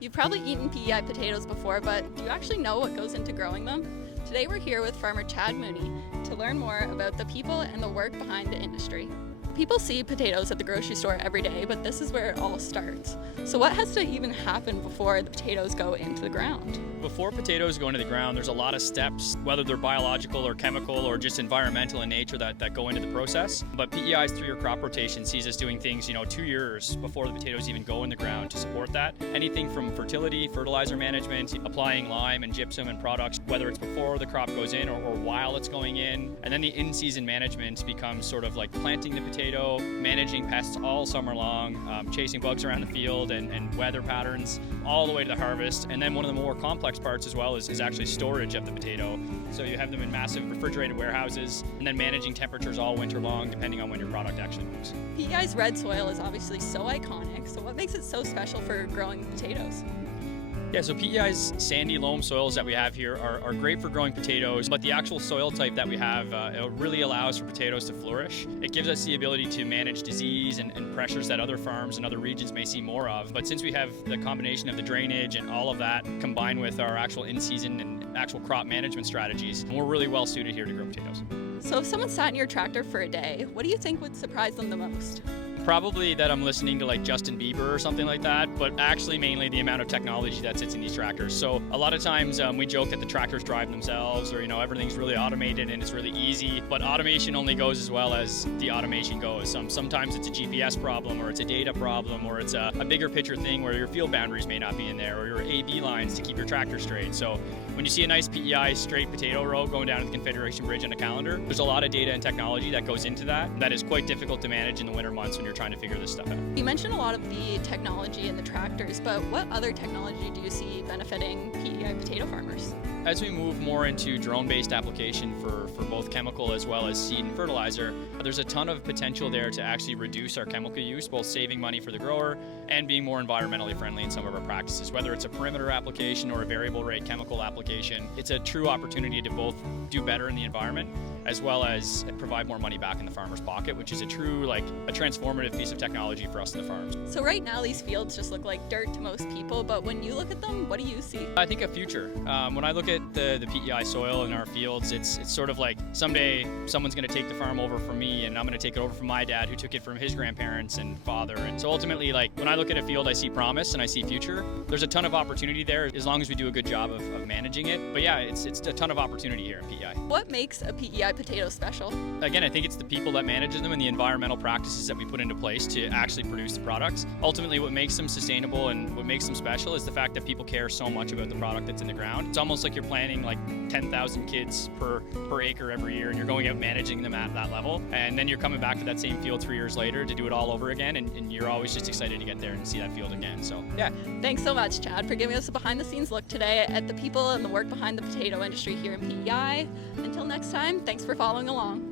You've probably eaten PEI potatoes before, but do you actually know what goes into growing them? Today we're here with farmer Chad Mooney to learn more about the people and the work behind the industry. People see potatoes at the grocery store every day, but this is where it all starts. So what has to even happen before the potatoes go into the ground? Before potatoes go into the ground, there's a lot of steps, whether they're biological or chemical or just environmental in nature that go into the process. But PEI's 3-year crop rotation sees us doing things, 2 years before the potatoes even go in the ground to support that. Anything from fertility, fertilizer management, applying lime and gypsum and products, whether it's before the crop goes in or while it's going in. And then the in-season management becomes sort of like planting the potato, managing pests all summer long, chasing bugs around the field and weather patterns all the way to the harvest. And then one of the more complex parts as well is actually storage of the potato. So you have them in massive refrigerated warehouses and then managing temperatures all winter long depending on when your product actually moves. PEI's red soil is obviously so iconic, so what makes it so special for growing potatoes? Yeah, so PEI's sandy loam soils that we have here are great for growing potatoes, but the actual soil type that we have it really allows for potatoes to flourish. It gives us the ability to manage disease and pressures that other farms and other regions may see more of. But since we have the combination of the drainage and all of that combined with our actual in-season and actual crop management strategies, we're really well suited here to grow potatoes. So if someone sat in your tractor for a day, what do you think would surprise them the most? Probably that I'm listening to like Justin Bieber or something like that, but actually mainly the amount of technology that sits in these tractors. So a lot of times we joke that the tractors drive themselves or, everything's really automated and it's really easy, but automation only goes as well as the automation goes. Sometimes it's a GPS problem or it's a data problem or it's a bigger picture thing where your field boundaries may not be in there or your A-B lines to keep your tractor straight. So when you see a nice PEI straight potato row going down to the Confederation Bridge on a calendar, there's a lot of data and technology that goes into that is quite difficult to manage in the winter months when you're trying to figure this stuff out. You mentioned a lot of the technology in the tractors, but what other technology do you see benefiting PEI potato farmers? As we move more into drone-based application for both chemical as well as seed and fertilizer, there's a ton of potential there to actually reduce our chemical use, both saving money for the grower and being more environmentally friendly in some of our practices. Whether it's a perimeter application or a variable rate chemical application, it's a true opportunity to both do better in the environment as well as provide more money back in the farmer's pocket, which is a true, a transformative piece of technology for us in the farms. So right now these fields just look like dirt to most people, but when you look at them, what do you see? I think a future. When I look at the PEI soil in our fields, it's sort of like someday someone's going to take the farm over from me and I'm going to take it over from my dad who took it from his grandparents and father. And so ultimately, when I look at a field, I see promise and I see future. There's a ton of opportunity there as long as we do a good job of managing it. But yeah, it's a ton of opportunity here at PEI. What makes a PEI potato special? Again, I think it's the people that manage them and the environmental practices that we put into place to actually produce the products. Ultimately, what makes them sustainable and what makes them special is the fact that people care so much about the product that's in the ground. It's almost like you're planting 10,000 kids per acre every year and you're going out managing them at that level. And then you're coming back to that same field 3 years later to do it all over again. And you're always just excited to get there and see that field again. So, yeah. Thanks so much, Chad, for giving us a behind-the-scenes look today at the people and the work behind the potato industry here in PEI. Until next time, thanks for following along.